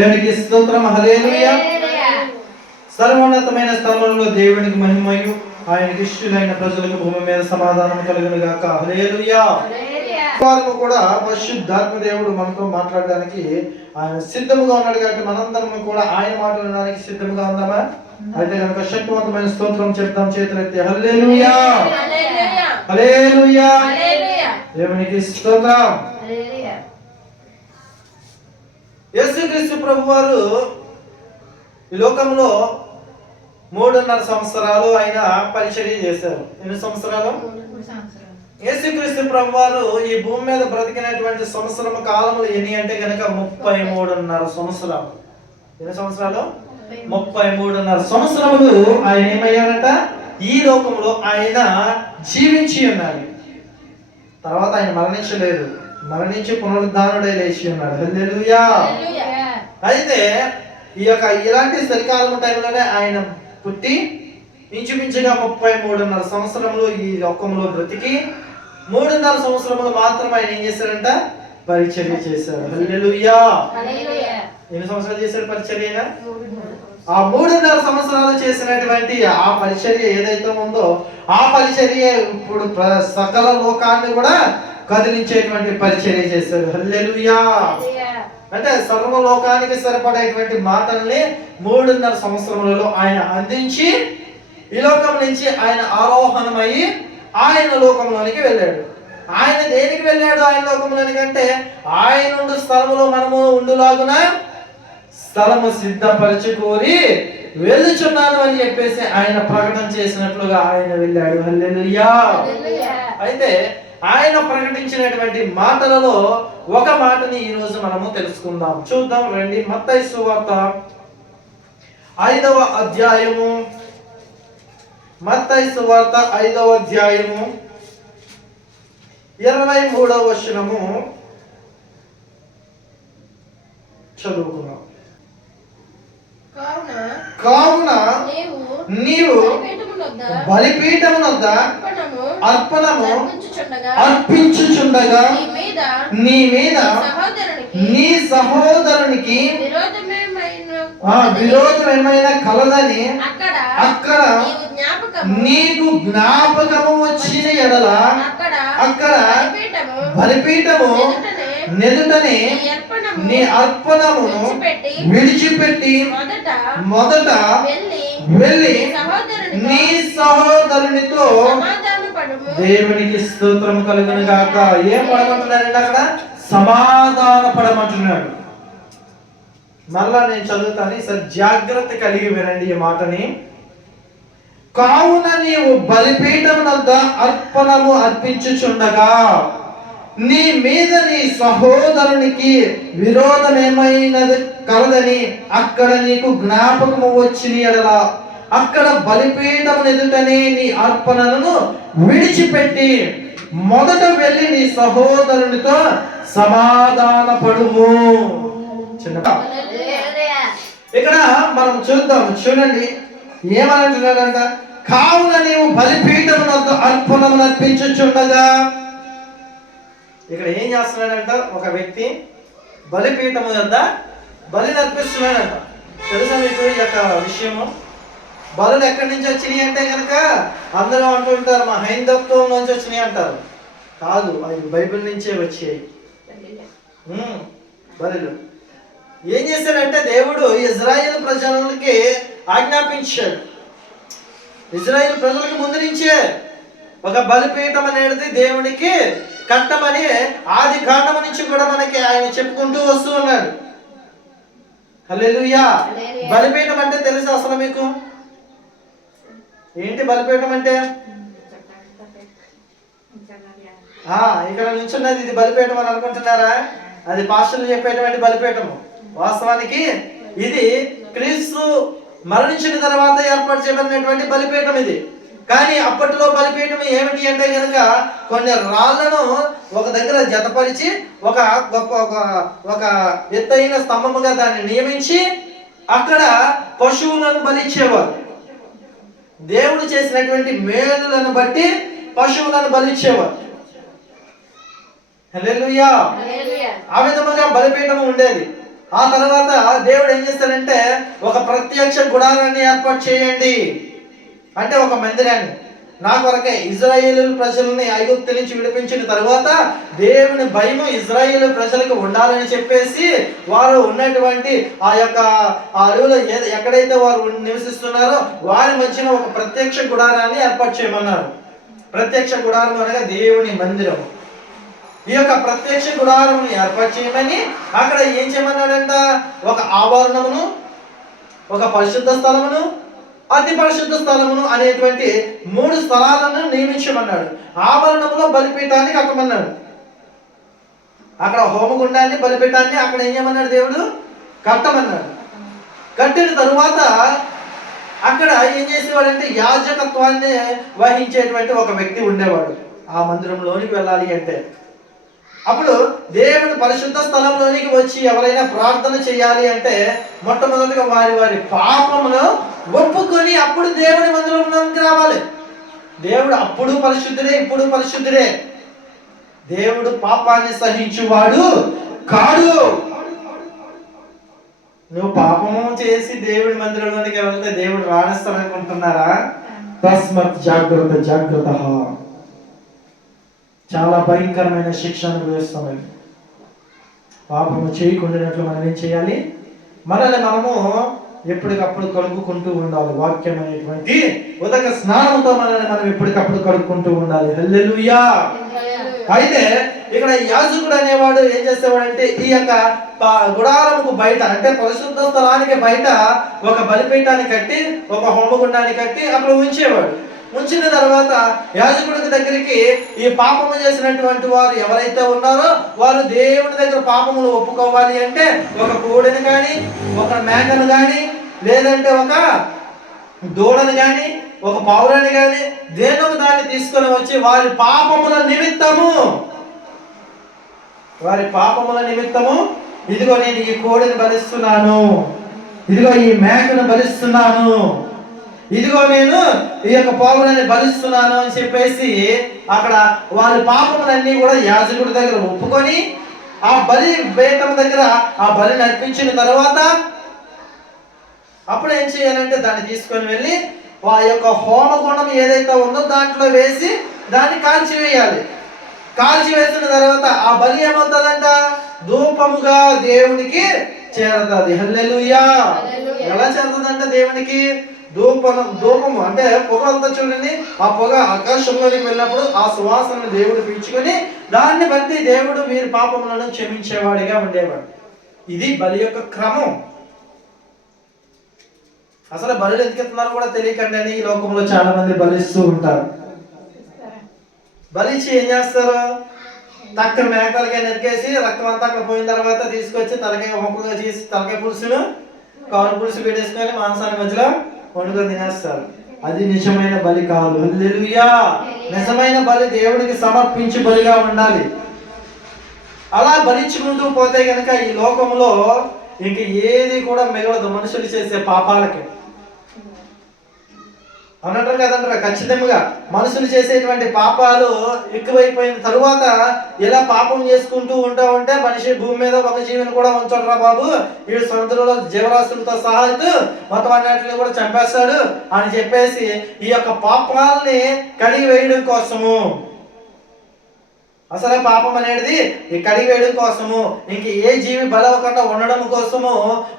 దేవునికి స్తోత్రం. హల్లెలూయా. సర్వోన్నతమైన స్థలంలో దేవునికి మహిమయు, ఆయనకి ఇష్టమైన ప్రజలకు భూమి మీద సమాధానం కలుగును గాక. హల్లెలూయా. వారు కూడా పరిశుద్ధాత్మ దేవుడు మనతో మాట్లాడడానికి ఆయన సిద్ధముగా ఉన్నాడు కాబట్టి మనందరం కూడా ఆయన మాట్లాడడానికి సిద్ధముగా ఉందామా? అయితే కనుక శక్తివంతమైన స్తోత్రం చెప్తాం. చేతులెత్తి హల్లెలూయా, హల్లెలూయా, దేవునికి స్తోత్రం. యేసుక్రీస్తు ప్రభువారు ఈ లోకంలో 3.5 సంవత్సరాలు ఆయన పరిచర్య చేశారు. ఎన్ని సంవత్సరాలు? యేసుక్రీస్తు ప్రభువారు ఈ భూమి మీద బ్రతికినటువంటి సంవత్సరం కాలములు ఎన్ని అంటే కనుక 33.5 సంవత్సరాలు. ఎన్ని సంవత్సరాలు? 33.5 సంవత్సరములు ఆయన ఏమయ్యారంట? ఈ లోకంలో ఆయన జీవించి ఉన్నారు. తర్వాత ఆయన మరణించలేదు, మరణించి పునరుద్ధానుడై లేచి ఉన్నాడు. హల్లెలూయా. అయితే ఇలాంటి చలికాలం టైంలోనే ఆయన పుట్టి ఇంచుమించుగా 33.5 సంవత్సరములు ఈ లోకంలో బ్రతికి 3.5 సంవత్సరములు మాత్రం ఆయన ఏం చేశారంట? పరిచర్య చేశారు. హల్లెలూయా. ఎన్ని సంవత్సరాలు చేశారు పరిచర్య? ఆ 3.5 సంవత్సరాలు చేసినటువంటి ఆ పరిచర్య ఏదైతే ఉందో ఆ పరిచర్య ఇప్పుడు సకల లోకాన్ని కూడా కదిలించేటువంటి పరిచర్య చేశారు. హల్లెలూయా. అంటే సర్వలోకానికి సరిపడేటువంటి మాటల్ని 3.5 సంవత్సరములలో ఆయన అందించి ఈ లోకం నుంచి ఆయన ఆరోహణమయ్యి ఆయన లోకంలోనికి వెళ్ళాడు. ఆయన దేనికి వెళ్ళాడు? ఆయన లోకంలోనికి అంటే ఆయన ఉండు స్థలములో మనము ఉండులాగున స్థలము సిద్ధపరచుకోరి వెళ్ళుచున్నాను అని చెప్పేసి ఆయన ప్రకటన చేసినట్లుగా ఆయన వెళ్ళాడు. హల్లెలూయా. అయితే ఆయన ప్రకటించినటువంటి మాటలలో ఒక మాటని ఈ రోజు మనము తెలుసుకుందాం. చూద్దాం రండి. మత్తయి సువార్త 5వ అధ్యాయము, మత్తయి సువార్త 5వ అధ్యాయము 23వ వచనము చదువుకుందాం. కావున నీవు బలిపీఠమునొద్ద అర్పణము అర్పించుచుండగా నీ మీద నీ సహోదరునికి విరోధమేమైనా కలదని అక్కడ నీకు జ్ఞాపకము వచ్చిన ఎడల అక్కడ బలిపీఠము నెదుటనే నీ అర్పణమును విడిచిపెట్టి మొదట వెళ్ళి నీ సహోదరునితో దేవునికి స్తోత్రం కలుగును గాక. ఏం పడమంటున్నాడండి? అక్కడ సమాధాన పడమంటున్నాడు. మళ్ళా నేను చదువుతాను, ఈసారి జాగ్రత్త కలిగి వినండి ఈ మాటని. కావున నీవు బలిపీఠమునొద్ద అర్పణము అర్పించుచుండగా నీ మీద నీ సహోదరునికి విరోధమేమైనది కలదని అక్కడ నీకు జ్ఞాపకము వచ్చిన ఎడల అక్కడ బలిపీఠము ఎదుటనే నీ అర్పణలను విడిచిపెట్టి మొదట వెళ్ళి నీ సహోదరునితో సమాధాన పడుము. ఇక్కడ మనం చూద్దాం, చూడండి ఏమంటున్నాడంట? కావున నీవు బలిపీఠమునొద్ద అర్పణమును అర్పించుచుండగా. ఇక్కడ ఏం చేస్తున్నాడంట? ఒక వ్యక్తి బలిపీఠము వద్ద బలి అర్పిస్తున్నాడంట. తెలుసా మీకు ఈ యొక్క విషయము? బలులు ఎక్కడి నుంచి వచ్చినాయి అంటే కనుక అందరూ అంటుంటారు మా హైందత్వం నుంచి వచ్చినాయి అంటారు. కాదు, అవి బైబిల్ నుంచే వచ్చాయి బలులు. ఏం చేశాడంటే దేవుడు ఇజ్రాయేల్ ప్రజలకి ఆజ్ఞాపించాడు. ఇజ్రాయేల్ ప్రజలకి ముందు నుంచే ఒక బలిపీఠం అనేది దేవునికి కట్టమని ఆది కాండము నుంచి కూడా మనకి ఆయన చెప్పుకుంటూ వస్తూ ఉన్నాడు. హల్లెలూయా. బలిపీఠం అంటే తెలుసా అసలు మీకు? ఏంటి బలిపీఠం అంటే? ఇక్కడ నుంచున్నది ఇది బలిపీఠం అని అనుకుంటున్నారా? అది పాస్టర్లు చెప్పేటువంటి బలిపీఠము. వాస్తవానికి ఇది క్రీస్తు మరణించిన తర్వాత ఏర్పాటు చేయబడినటువంటి బలిపీఠం ఇది. కానీ అప్పట్లో బలిపీఠం ఏమిటి అంటే కనుక కొన్ని రాళ్లను ఒక దగ్గర జతపరిచి ఒక గొప్ప ఒక ఎత్తైన స్తంభముగా దాన్ని నియమించి అక్కడ పశువులను బలిచ్చేవారు. దేవుడు చేసినటువంటి మేలులను బట్టి పశువులను బలిచ్చేవారు. హల్లెలూయా. ఆ విధముగా బలిపీఠం ఉండేది. ఆ తర్వాత దేవుడు ఏం చేస్తాడంటే ఒక ప్రత్యక్ష గుడారాన్ని ఏర్పాటు చేయండి, అంటే ఒక మందిరాన్ని. నా కొరకే ఇజ్రాయేలు ప్రజల్ని ఐగుప్తు నుంచి విడిపించిన తర్వాత దేవుని భయము ఇజ్రాయేలు ప్రజలకు ఉండాలని చెప్పేసి వారు ఉన్నటువంటి ఆ యొక్క ఆ అడవిలో ఎక్కడైతే వారు నివసిస్తున్నారో వారి మధ్యన ఒక ప్రత్యక్ష గుడారాన్ని ఏర్పాటు చేయమన్నారు. ప్రత్యక్ష గుడారం అనగా దేవుని మందిరం. ఈ యొక్క ప్రత్యక్ష గుడారం ఏర్పాటు చేయమని అక్కడ ఏం చేయమన్నాడంట, ఒక ఆవరణమును, ఒక పరిశుద్ధ స్థలమును, అతి పరిశుద్ధ స్థలమును అనేటువంటి 3 స్థలాలను నియమించమన్నాడు. ఆవరణంలో బలిపీఠాన్ని కట్టమన్నాడు. అక్కడ హోమగుండాన్ని, బలిపీఠాన్ని అక్కడ ఏం చేయమన్నాడు, దేవుడు కట్టమన్నాడు. కట్టిన తరువాత అక్కడ ఏం చేసేవాడంటే యాజకత్వాన్ని వహించేటువంటి ఒక వ్యక్తి ఉండేవాడు. ఆ మందిరంలోనికి వెళ్ళాలి అంటే అప్పుడు దేవుని పరిశుద్ధ స్థలంలోనికి వచ్చి ఎవరైనా ప్రార్థన చేయాలి అంటే మొట్టమొదటిగా వారి వారి పాపమును ఒప్పుకొని అప్పుడు దేవుని మందిరంలోకి రావాలి. దేవుడు అప్పుడు పరిశుద్ధుడే, ఇప్పుడు పరిశుద్ధుడే. దేవుడు పాపాన్ని సహించువాడు కాడు. నువ్వు పాపము చేసి దేవుడి మందిరంలోనికి వెళ్తే దేవుడు రాణిస్తాడనుకుంటున్నారా? తస్మత్ జాగ్రత్త జాగ్రత్త. చాలా భయంకరమైన శిక్ష అనుభవిస్తాము. పాపము చేయకుండానట్లు మనం ఏం చేయాలి, మనల్ని మనము ఎప్పటికప్పుడు కడుక్కుంటూ ఉండాలి. వాక్యం అనేటువంటి ఉదక స్నానంతో మనల్ని మనం ఎప్పటికప్పుడు కడుక్కుంటూ ఉండాలి. హల్లెలూయా. అయితే ఇక్కడ యాజకుడు అనేవాడు ఏం చేసేవాడంటే ఈ యొక్క గుడారముకు బయట, అంటే పరిశుద్ధ స్థలానికి బయట ఒక బలిపీఠాన్ని కట్టి, ఒక హోమగుండాన్ని కట్టి అక్కడ ఉంచేవాడు. ఉంచిన తర్వాత యాజకుడి దగ్గరికి ఈ పాపము చేసినటువంటి వారు ఎవరైతే ఉన్నారో వారు దేవుని దగ్గర పాపములు ఒప్పుకోవాలి అంటే ఒక కోడిని కానీ, ఒక మేకను కానీ, లేదంటే ఒక దూడను కానీ, ఒక పావురాన్ని కానీ దేనో దాన్ని తీసుకొని వచ్చి వారి పాపముల నిమిత్తము ఇదిగో నేను ఈ కోడిని బలిస్తున్నాను, ఇదిగో ఈ మేకను బలిస్తున్నాను, ఇదిగో నేను ఈ యొక్క పావురాన్ని బలిస్తున్నాను అని చెప్పేసి అక్కడ వారి పాపములన్నీ కూడా యాజకుడి దగ్గర ఒప్పుకొని ఆ బలి పీఠం దగ్గర ఆ బలిని అర్పించిన తర్వాత అప్పుడు ఏం చేయాలంటే దాన్ని తీసుకొని వెళ్ళి ఆ యొక్క హోమగుండం ఏదైతే ఉందో దాంట్లో వేసి దాన్ని కాల్చివేయాలి. కాల్చివేసిన తర్వాత ఆ బలి ఏమవుతుందంట, ధూపముగా దేవునికి చేరుతుంది. హల్లెలూయా. ఎలా చేరుతుందంట దేవునికి? ధూపము అంటే పొగ అంతా చూడండి, ఆ పొగ ఆకాశంలోనికి వెళ్ళినప్పుడు ఆ సువాసనను దేవుడు పీల్చుకొని దాన్ని బట్టి దేవుడు వీరి పాపములను క్షమించేవాడిగా ఉండేవాడు. ఇది బలి యొక్క క్రమం. అసలు బలులు ఎందుకెత్తున్నారో కూడా తెలియకండి ఈ లోకంలో చాలా మంది బలిస్తూ ఉంటారు. బలిచ్చి ఏం చేస్తారు, తక్కువ మేకలకాయ నరికేసి రక్తం అంతా అక్కడ పోయిన తర్వాత తీసుకొచ్చి తలకాయ వంపుగా చేసి తలకాయ పులుసును కారు పులుసు పెట్టేసుకొని మాంసాన్ని మధ్యలో వండుకొని తినేస్తారు. అది నిజమైన బలి కాదు. హల్లెలూయా. నిజమైన బలి దేవుడికి సమర్పించి బలిగా ఉండాలి. అలా బలించుకుంటూ పోతే కనుక ఈ లోకంలో ఇంక ఏది కూడా మిగలదు మనుషులు చేసే పాపాలకి. అనంటారు కదంటారా, ఖచ్చితంగా మనుషులు చేసేటువంటి పాపాలు ఎక్కువైపోయిన తరువాత ఇలా పాపం చేసుకుంటూ ఉంటా ఉంటే మనిషి భూమి మీద ఒక జీవిని కూడా ఉంచడరా బాబు, వీడు సముద్రంలో జీవరాశులతో సహా మొత్తం అన్నిటిని కూడా చంపేస్తాడు అని చెప్పేసి ఈ యొక్క పాపాలని కడిగి వేయడం కోసము, అసలు పాపం అనేది ఈ కడిగి వేయడం కోసము, ఇంక ఏ జీవి బలవకుండా ఉండడం కోసము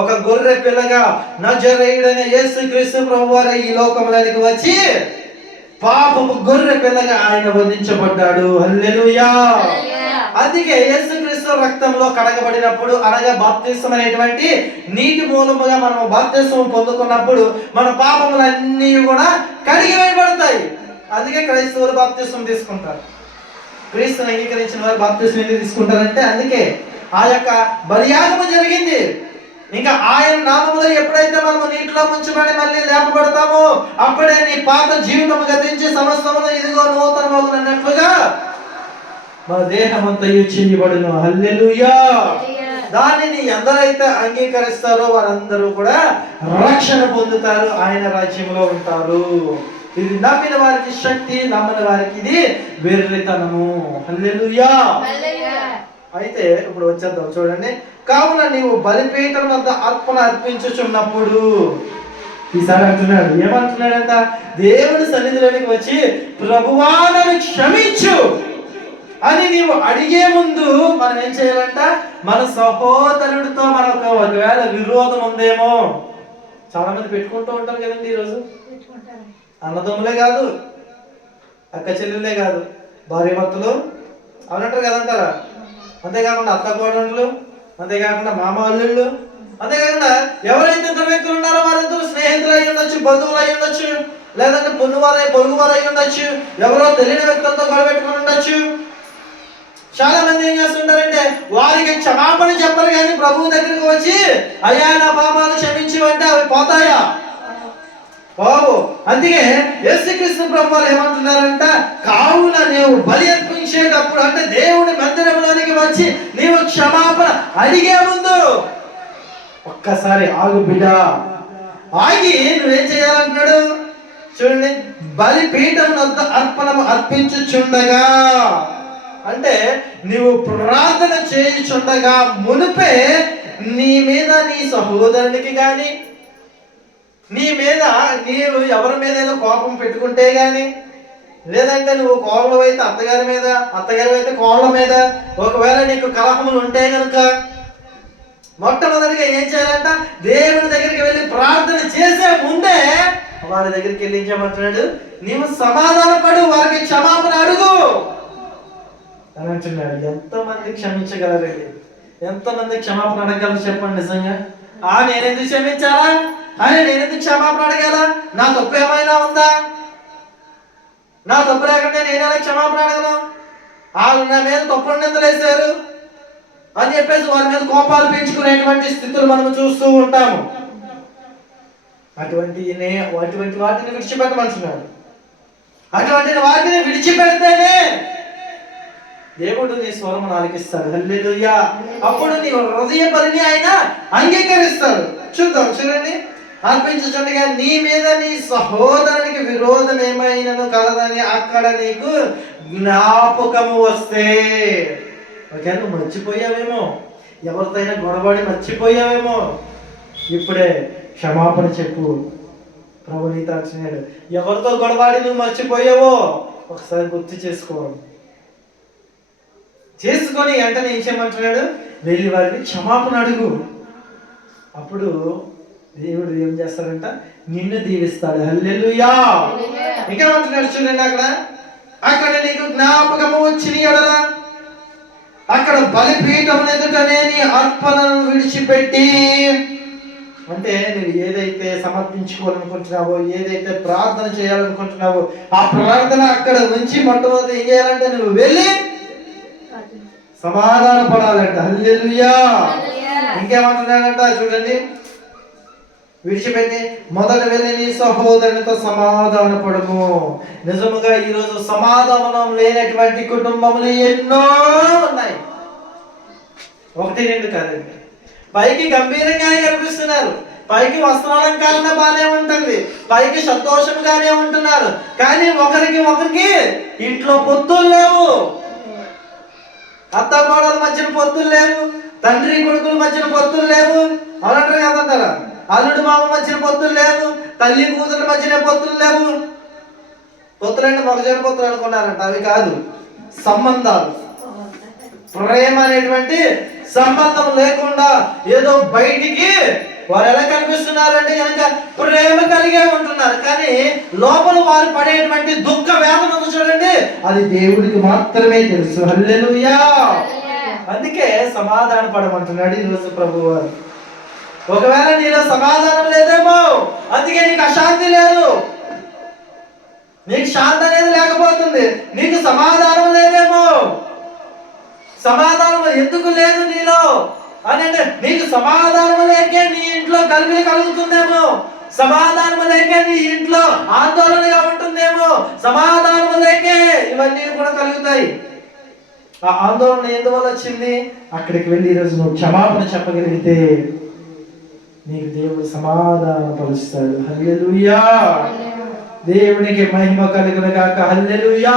ఒక గొర్రె పిల్లగా నజరేయుడైన యేసుక్రీస్తు ప్రభువారు ఈ లోకంలోనికి వచ్చి పాపము గొర్రె పిల్లగా ఆయన వధించబడ్డాడు. హల్లెలూయా. అందుకే యేసుక్రీస్తు రక్తంలో కడగబడినప్పుడు అనగా బాప్తిస్మం అనేటువంటి నీటి మూలముగా మనం బాప్తిస్మం పొందుకున్నప్పుడు మన పాపములన్నీ కూడా కడిగి వేయబడతాయి. అందుకే క్రైస్తవులు బాప్తిస్మం తీసుకుంటారు. క్రీస్తుని అంగీకరించిన వారు బాప్తిస్మం ఎందుకు తీసుకుంటారంటే అందుకే ఆ యొక్క బలియాగము జరిగింది. ఇంకా ఆయన నామములో ఎప్పుడైతే మనము నీటిలో ముంచబడి మళ్ళీ లేపబడతామో అప్పుడే నీ పాత జీవితము గతించి సమస్తమును ఇదిగో నూతనమగునట్లుగా మన దేహం అంతయు చేయబడును. హల్లెలూయా. దానిని ఎందరైతే అంగీకరిస్తారో వారందరూ కూడా రక్షణ పొందుతారు, ఆయన రాజ్యంలో ఉంటారు. ఇది నమ్మిన వారికి శక్తి, నమ్మని వారికి ఇది వెర్రితనము. హల్లెలూయా. అయితే ఇప్పుడు వచ్చేద్దాం చూడండి. కావున నీవు బలిపీఠం వద్ద అర్పణ అర్పించుచున్నప్పుడు, ఈసారి అంటున్నాడు, ఏమంటున్నాడంట? దేవుడి సన్నిధిలోనికి వచ్చి ప్రభువా నన్ను క్షమించు అని నీవు అడిగే ముందు మనం ఏం చేయాలంట? మన సహోదరుడితో మనకు ఒకవేళ విరోధం ఉందేమో, చాలా మంది పెట్టుకుంటూ ఉంటారు కదండి ఈరోజు. అన్నదమ్ములే కాదు, అక్క చెల్లెళ్ళే కాదు, భార్య భర్తలు అవునంటారు కదంటారా. అంతేకాకుండా అత్త కోడళ్ళు, అంతేకాకుండా మామ అల్లుళ్ళు, అంతేకాకుండా ఎవరైతే ఇద్దరు వ్యక్తులు ఉన్నారో వారిద్దరు స్నేహితులు అయి ఉండొచ్చు, బంధువులు అయి ఉండొచ్చు, లేదంటే పొరుగు వారు అయి ఉండొచ్చు, ఎవరో తెలియని వ్యక్తులతో గొడవెట్టుకుని ఉండొచ్చు. చాలా మంది ఏం చేస్తుంటారంటే వారికి క్షమాపణ చెప్పరు కానీ ప్రభువు దగ్గరికి వచ్చి అయ్యా నా పాపాలు క్షమించు అంటే అవి పోతాయా? బాబు, అందుకే యేసుక్రీస్తు ప్రభు వారు ఏమంటున్నారంట? కావున నీవు బలి అర్పించేటప్పుడు, అంటే దేవుడి మందిరంలోనికి వచ్చి నీవు క్షమాపణ అడిగే ముందు ఒక్కసారి ఆగు బిడ్డ, ఆగి నువ్వేం చేయాలంటున్నాడు చూడండి. బలిపీఠం వద్ద అర్పించుచుండగా, అంటే నీవు ప్రార్థన చేయుచుండగా మునిపే నీ మీద నీ సహోదరునికి గాని, నీ మీద నీవు ఎవరి మీద కోపం పెట్టుకుంటే గాని, లేదంటే నువ్వు కోళ్ళ అయితే అత్తగారి మీద, అత్తగారి అయితే కోళ్ళ మీద ఒకవేళ నీకు కలహములు ఉంటే కనుక మొట్టమొదటిగా ఏం చేయాలంట? దేవుని దగ్గరికి వెళ్ళి ప్రార్థన చేసే ముందే వారి దగ్గరికి వెళ్ళి ఏం చేయమంటున్నాడు? నీవు సమాధానపడు, వారికి క్షమాపణ అడుగు అని అంటున్నాడు. ఎంతమంది క్షమించగలరండి? ఎంతమంది క్షమాపణ అడగలరు చెప్పండి నిజంగా? నేనెందుకు క్షమించాలా? నేనెందుకు క్షమాపణ అడగాల? నా తప్పు ఏమైనా ఉందా? నా తప్పు లేకుంటే నేనేలా క్షమాపణ అడగను? వాళ్ళు నా మీద తప్పుడు నిందలు వేశారు అని చెప్పేసి వారి మీద కోపాలు పెంచుకునేటువంటి స్థితులు మనం చూస్తూ ఉంటాము. అటువంటి వాటిని విడిచిపెట్టమంటున్నాడు. అటువంటి వాటిని విడిచిపెడితేనే దేవుడు నీ స్వరం ఆలకిస్తాడు. హల్లెలూయా. అప్పుడు నీ హృదయ పనిని ఆయన అంగీకరిస్తాడు. చూడండి. అర్పించుచుండగా నీ మీద నీ సహోదరునికి విరోధం ఏమైనను కలదని అక్కడ నీకు జ్ఞాపకము వస్తే, ఓకే, నువ్వు మర్చిపోయావేమో, ఎవరితో గొడవడి మర్చిపోయావేమో, ఇప్పుడే క్షమాపణ చెప్పు. ప్రభు నీతో అంటున్నాడు, ఎవరితో గొడవాడి నువ్వు మర్చిపోయావో ఒకసారి గుర్తు చేసుకొని వెంటనే ఏం చేయమంటున్నాడు? వెళ్ళి వారిని క్షమాపణ అడుగు. అప్పుడు దేవుడు ఏం చేస్తాడంట? నిన్ను దీవిస్తాడు. హల్లెలూయా. ఇంకా అంటున్నాడు చూడండి, అక్కడ నీకు జ్ఞాపకము వచ్చిన ఎడల అక్కడ బలిపీఠం ఎదుటనే నీ అర్పణను విడిచిపెట్టి, అంటే నువ్వు ఏదైతే సమర్పించుకోవాలనుకుంటున్నావో, ఏదైతే ప్రార్థన చేయాలనుకుంటున్నావో ఆ ప్రార్థన అక్కడ ఉంచి మొట్టమొదటి ఏం చేయాలంటే నువ్వు వెళ్ళి సమాధాన పడాలంట. హల్లెలూయా. ఇంకేమంటున్నాడంట చూడండి, విడిచిపెట్టి మొదట వెళ్ళి నీ సహోదరునితో సమాధాన పడము. నిజముగా ఈరోజు సమాధానం లేనటువంటి కుటుంబములు ఎన్నో ఉన్నాయి. 1, 2 కాదండి. పైకి గంభీరంగానే కనిపిస్తున్నారు, పైకి వస్త్రాలంకారణ బాగానే ఉంటుంది, పైకి సంతోషంగానే ఉంటున్నారు, కానీ ఒకరికి ఇంట్లో పొత్తులు లేవు, అత్త కోడల మధ్యన పొత్తులు లేవు, తండ్రి కొడుకుల మధ్యన పొత్తులు లేవు, అవునంటారు కదంటారా, అల్లుడు మామ మధ్యన పొత్తులు లేవు, తల్లి కూతురు మధ్యన పొత్తులు లేవు. పొత్తులంటే మగజన పొత్తులు అనుకున్నారంట, అవి కాదు, సంబంధాలు. ప్రేమ అనేటువంటి సంబంధం లేకుండా ఏదో బయటికి వారు ఎలా కనిపిస్తున్నారంటే కనుక ప్రేమ కలిగే ఉంటున్నారు, కానీ లోపల వారు పడేటువంటి దుఃఖ వేదన చూడండి, అది దేవుడికి మాత్రమే తెలుసు. హల్లెలూయా. అందుకే సమాధాన పడమంటున్నాడు ఈరోజు ప్రభు వారు. ఒకవేళ నీలో సమాధానం లేదేమో, అందుకే నీకు అశాంతి లేదు, నీకు శాంతి అనేది లేకపోతుంది, నీకు సమాధానం లేదేమో. సమాధానం ఎందుకు లేదు నీలో అని అంటే, నీకు సమాధానం లేకే నీ ఇంట్లో కలిగి కలుగుతుందేమో, సమాధానం లేకే నీ ఇంట్లో ఆందోళనగా ఉంటుందేమో, సమాధానం లేకే ఇవన్నీ కూడా కలుగుతాయి. ఆ ఆందోళన ఎందువల్ల వచ్చింది? అక్కడికి వెళ్ళి ఈరోజు నువ్వు క్షమాపణ చెప్పగలిగితే నీకు దేవుడు సమాధానం పరుస్తాడు. హల్లెలూయా. దేవునికి మహిమ కలుగును గాక. హల్లెలూయా.